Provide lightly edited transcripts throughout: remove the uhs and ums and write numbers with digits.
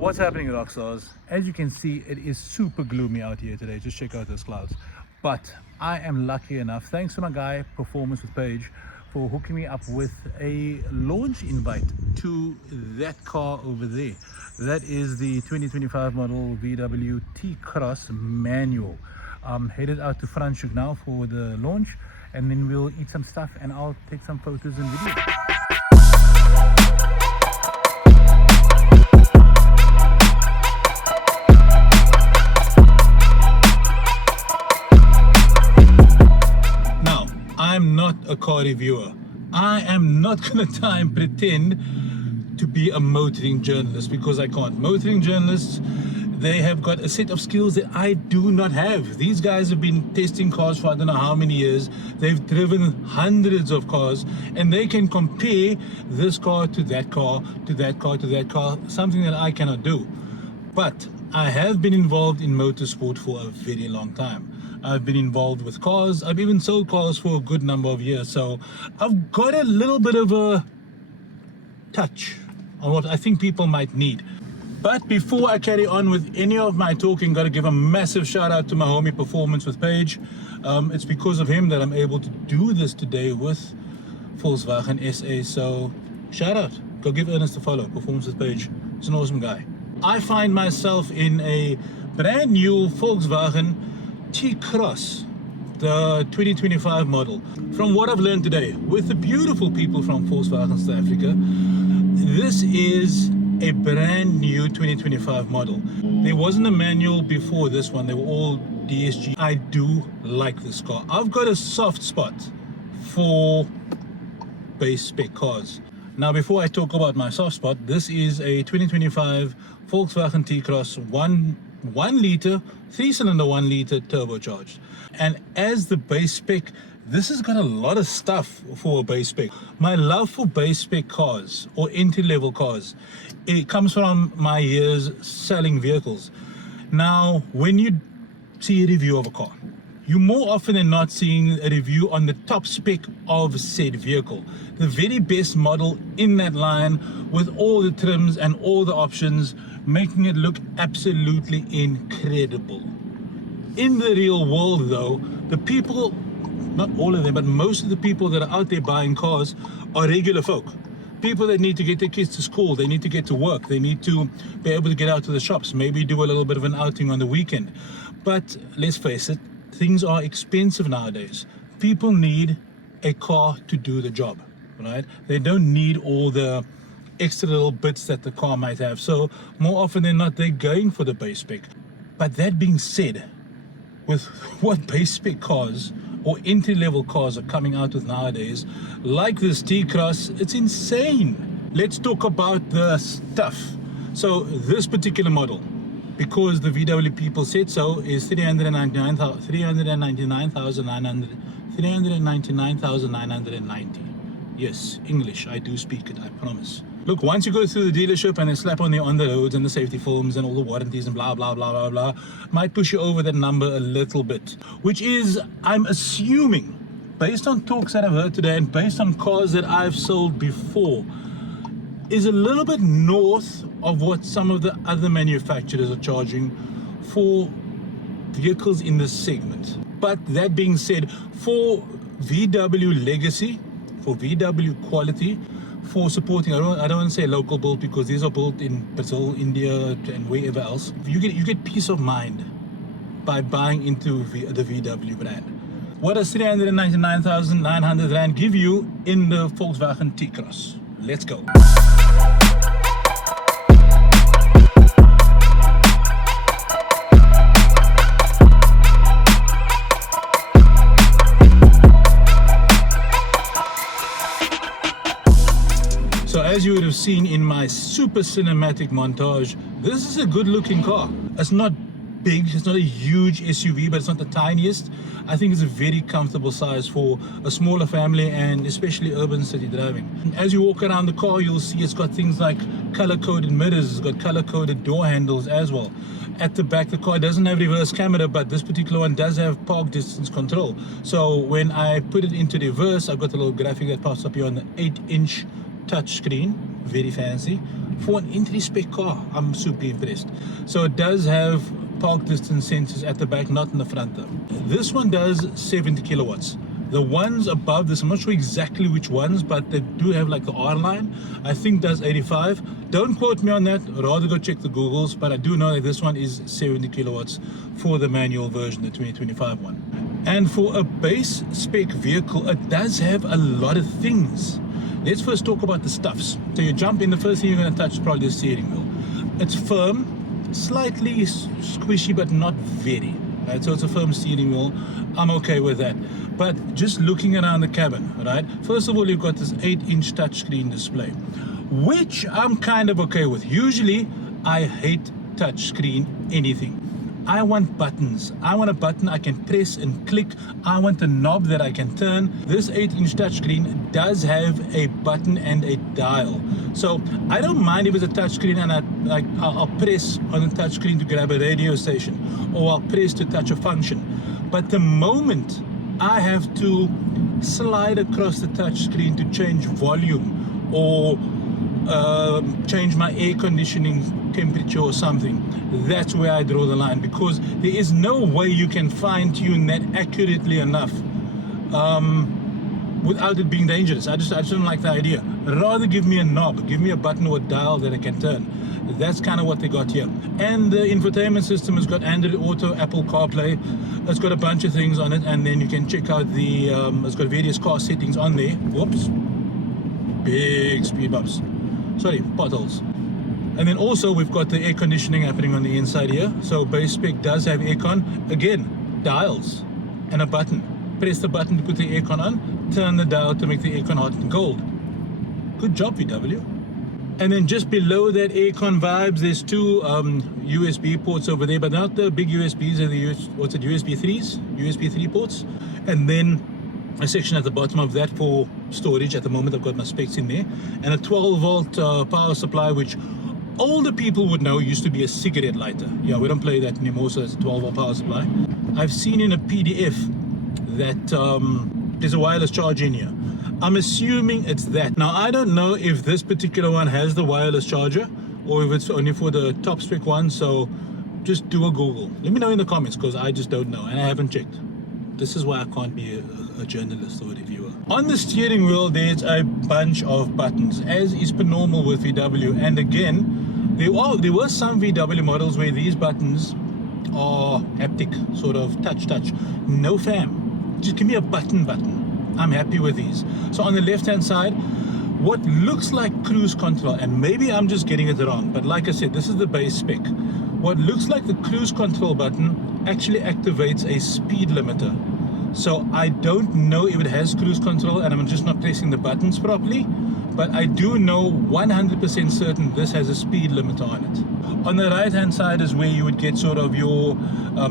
What's happening, rockstars? As you can see, it is super gloomy out here today. Just check out those clouds. But I am lucky enough, thanks to my guy Performance with Paige, for hooking me up with a launch invite to that car over there. That is the 2025 model VW T-Cross manual. I'm headed out to Franschhoek now for the launch, and then we'll eat some stuff and I'll take some photos and videos. I'm not a car reviewer. I am not gonna try and pretend to be a motoring journalist, because I can't. Motoring journalists, they have got a set of skills that I do not have. These guys have been testing cars for I don't know how many years. They've driven hundreds of cars, and they can compare this car to that car, to that car, to that car, something that I cannot do. But I have been involved in motorsport for a very long time. I've been involved with cars. I've even sold cars for a good number of years. So I've got a little bit of a touch on what I think people might need. But before I carry on with any of my talking, got to give a massive shout out to my homie Performance with Paige. It's because of him that I'm able to do this today with Volkswagen SA. So shout out. Go give Ernest a follow. Performance with Paige. He's an awesome guy. I find myself in a brand new Volkswagen T-Cross, the 2025 model. From what I've learned today with the beautiful people from Volkswagen South Africa, this is a brand new 2025 model. There wasn't a manual before this one. They were all DSG. I do like this car. I've got a soft spot for base spec cars. Now, before I talk about my soft spot, this is a 2025 Volkswagen T-Cross 1 liter, 3-cylinder 1 liter turbocharged. And as the base spec, this has got a lot of stuff for a base spec. My love for base spec cars or entry-level cars, it comes from my years selling vehicles. Now, when you see a review of a car, you're more often than not seeing a review on the top spec of said vehicle, the very best model in that line, with all the trims and all the options, making it look absolutely incredible. In the real world though, the people, not all of them, but most of the people that are out there buying cars are regular folk. People that need to get their kids to school, they need to get to work, they need to be able to get out to the shops, maybe do a little bit of an outing on the weekend. But let's face it, things are expensive nowadays. People need a car to do the job, right? They don't need all the extra little bits that the car might have. So more often than not, they're going for the base spec. But that being said, with what base spec cars or entry-level cars are coming out with nowadays, like this T-Cross, it's insane. Let's talk about the stuff. So this particular model, because the VW people said so, is 399,990. Yes, English, I do speak it, I promise. Look, once you go through the dealership and they slap on the roads and the safety films and all the warranties and blah, blah, blah, blah, blah, might push you over that number a little bit. Which is, I'm assuming, based on talks that I've heard today and based on cars that I've sold before, is a little bit north of what some of the other manufacturers are charging for vehicles in this segment. But that being said, for VW legacy, for VW quality, for supporting, I don't want to say local build, because these are built in Brazil, India, and wherever else. You get peace of mind by buying into the VW brand. What does 399,900 Rand give you in the Volkswagen T-Cross? Let's go. So as you would have seen in my super cinematic montage, this is a good looking car. It's not big, it's not a huge SUV, but it's not the tiniest. I think it's a very comfortable size for a smaller family and especially urban city driving. As you walk around the car, you'll see it's got things like color-coded mirrors, it's got color-coded door handles as well. At the back, the car doesn't have reverse camera, but this particular one does have park distance control. So when I put it into reverse, I've got a little graphic that pops up here on the 8-inch touch screen, very fancy. for an entry spec car, I'm super impressed. So it does have park distance sensors at the back, not in the front though. This one does 70 kilowatts. The ones above this, I'm not sure exactly which ones, but they do have like the R line, I think does 85. Don't quote me on that, rather go check the Googles, but I do know that this one is 70 kilowatts for the manual version, the 2025 one. And for a base spec vehicle, it does have a lot of things. Let's first talk about the stuffs. So you jump in, the first thing you're going to touch is probably the steering wheel. It's firm, slightly squishy, but not very. Right? So it's a firm steering wheel. I'm okay with that. But just looking around the cabin, right? First of all, you've got this 8-inch touchscreen display, which I'm kind of okay with. Usually, I hate touchscreen anything. I want buttons. I want a button I can press and click. I want a knob that I can turn. This 8-inch touchscreen does have a button and a dial. So I don't mind if it's a touchscreen and I'll press on the touchscreen to grab a radio station, or I'll press to touch a function. But the moment I have to slide across the touchscreen to change volume or change my air conditioning temperature or something, that's where I draw the line, because there is no way you can fine tune that accurately enough without it being dangerous. I just don't like the idea. Rather give me a knob, give me a button or a dial that I can turn. That's kind of what they got here. And the infotainment system has got Android Auto, Apple CarPlay. It's got a bunch of things on it, and then you can check out the it's got various car settings on there. Whoops, big speed bumps, sorry, potholes. And then also we've got the air conditioning happening on the inside here. So base spec does have aircon. Again, dials and a button. Press the button to put the aircon on, turn the dial to make the aircon hot and cold. Good job, VW. And then just below that aircon vibes, there's two USB ports over there, but not the big USBs, they're the USB 3s, USB 3 ports. And then a section at the bottom of that for storage. At the moment I've got my specs in there. And a 12-volt power supply, which older people would know used to be a cigarette lighter. Yeah, we don't play that anymore, so it's a 12-volt power supply. I've seen in a PDF that there's a wireless charge in here. I'm assuming it's that. Now, I don't know if this particular one has the wireless charger or if it's only for the top spec one, so just do a Google. Let me know in the comments, because I just don't know and I haven't checked. This is why I can't be a journalist or a reviewer. On the steering wheel, there's a bunch of buttons, as is per normal with VW. And again, there were some VW models where these buttons are haptic, sort of touch. No fam, just give me a button. I'm happy with these. So on the left hand side, what looks like cruise control, and maybe I'm just getting it wrong, but like I said, this is the base spec. What looks like the cruise control button actually activates a speed limiter. So I don't know if it has cruise control and I'm just not pressing the buttons properly, but I do know 100% certain this has a speed limiter on it. On the right hand side is where you would get sort of your,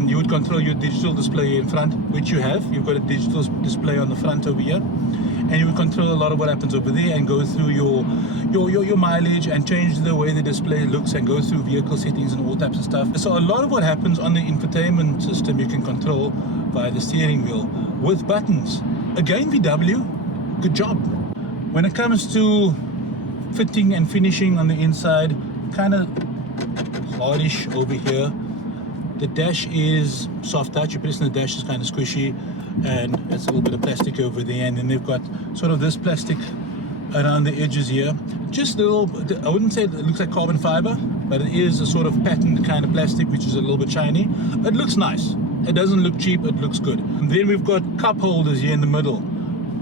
you would control your digital display in front, which you have. You've got a digital display on the front over here, and you would control a lot of what happens over there and go through your mileage and change the way the display looks and go through vehicle settings and all types of stuff. So a lot of what happens on the infotainment system you can control via the steering wheel with buttons. Again, VW, good job. When it comes to fitting and finishing on the inside, kind of hardish over here. The dash is soft touch. You press on the dash, is kind of squishy, and it's a little bit of plastic over there. And then they've got sort of this plastic around the edges here. Just a little, I wouldn't say it looks like carbon fiber, but it is a sort of patterned kind of plastic, which is a little bit shiny. It looks nice. It doesn't look cheap, it looks good. And then we've got cup holders here in the middle.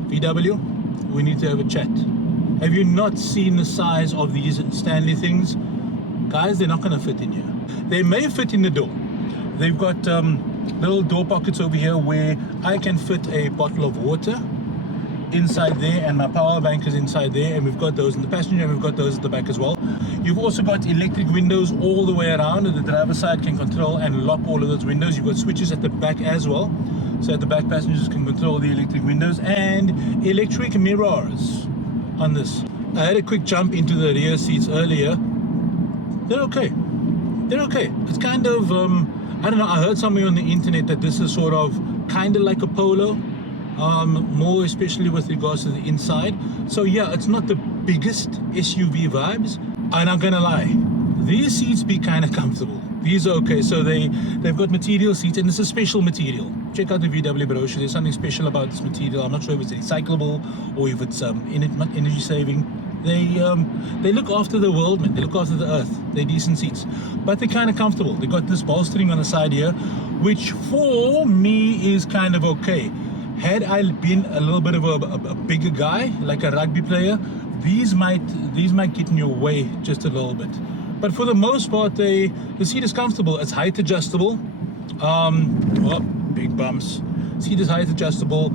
VW, we need to have a chat. Have you not seen the size of these Stanley things? Guys, they're not going to fit in here. They may fit in the door. They've got little door pockets over here where I can fit a bottle of water inside there, and my power bank is inside there, and we've got those in the passenger and we've got those at the back as well. You've also got electric windows all the way around, and the driver's side can control and lock all of those windows. You've got switches at the back as well, so at the back passengers can control the electric windows, and electric mirrors on this. I had a quick jump into the rear seats earlier. They're okay. It's kind of I don't know, I heard somewhere on the internet that this is sort of kind of like a Polo, more especially with regards to the inside. So yeah, it's not the biggest SUV vibes, I'm not gonna lie, these seats be kind of comfortable. These are okay. So they've got material seats, and it's a special material. Check out the VW brochure. There's something special about this material. I'm not sure if it's recyclable or if it's energy saving. They look after the world, man. They look after the earth. They're decent seats, but they're kind of comfortable. They got this bolstering on the side here, which for me is kind of okay. Had I been a little bit of a bigger guy, like a rugby player, these might get in your way just a little bit. But for the most part, the seat is comfortable. It's height adjustable. Oh, big bumps. Seat is height adjustable.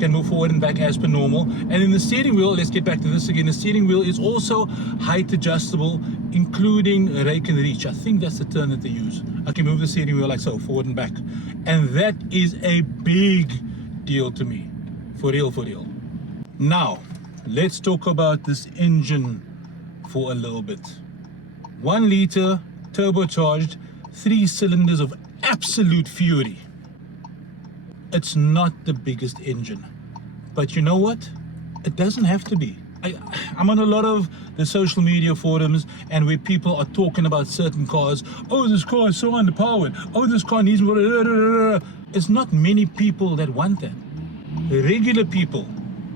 Can move forward and back as per normal. And in the steering wheel, let's get back to this again. The steering wheel is also height adjustable, including rake and reach. I think that's the term that they use. I can move the steering wheel like so, forward and back. And that is a big deal to me. For real, for real. Now, let's talk about this engine for a little bit. 1 liter, turbocharged, 3 cylinders of absolute fury. It's not the biggest engine, but you know what? It doesn't have to be. I'm on a lot of the social media forums, and where people are talking about certain cars. Oh, this car is so underpowered. Oh, this car needs more. It's not many people that want that. Regular people,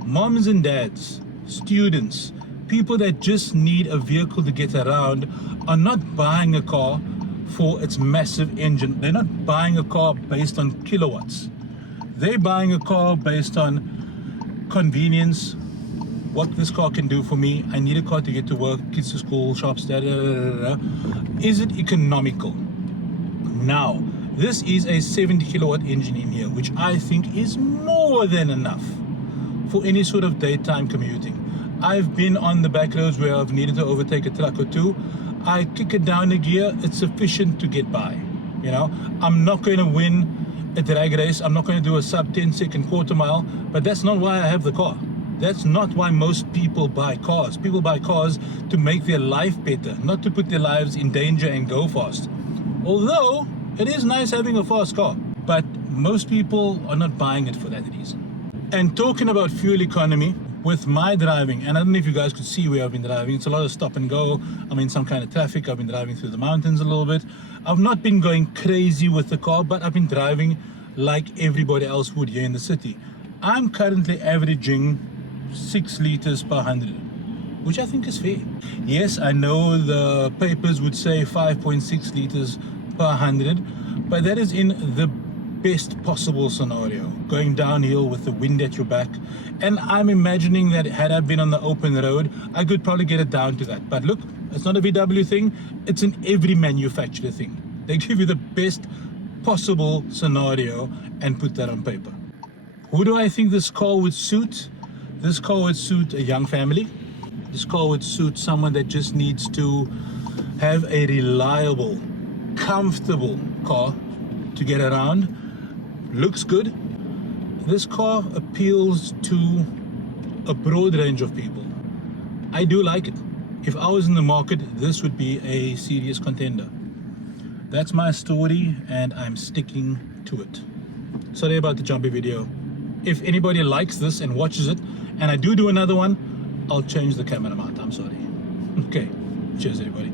moms and dads, students, people that just need a vehicle to get around are not buying a car for its massive engine. They're not buying a car based on kilowatts. They're buying a car based on convenience, what this car can do for me. I need a car to get to work, kids to school, shops, da, da, da, da. Is it economical? Now, this is a 70 kilowatt engine in here, which I think is more than enough for any sort of daytime commuting. I've been on the back roads where I've needed to overtake a truck or two. I kick it down a gear, it's sufficient to get by. You know, I'm not going to win a drag race. I'm not going to do a sub 10-second quarter mile, but that's not why I have the car. That's not why most people buy cars. People buy cars to make their life better, not to put their lives in danger and go fast. Although it is nice having a fast car, but most people are not buying it for that reason. And talking about fuel economy, with my driving, and I don't know if you guys could see where I've been driving, it's a lot of stop and go. I'm in some kind of traffic. I've been driving through the mountains a little bit. I've not been going crazy with the car, but I've been driving like everybody else would here in the city. I'm currently averaging 6 liters per 100, which I think is fair. Yes, I know the papers would say 5.6 liters per 100, but that is in the best possible scenario, going downhill with the wind at your back. And I'm imagining that had I been on the open road, I could probably get it down to that. But look, it's not a VW thing, it's an every manufacturer thing. They give you the best possible scenario and put that on paper. Who do I think this car would suit? This car would suit a young family. This car would suit someone that just needs to have a reliable, comfortable car to get around. Looks good. This car appeals to a broad range of people. I do like it. If I was in the market, this would be a serious contender. That's my story, and I'm sticking to it. Sorry about the jumpy video. If anybody likes this and watches it, and I do another one, I'll change the camera mount. I'm sorry. Okay, cheers everybody.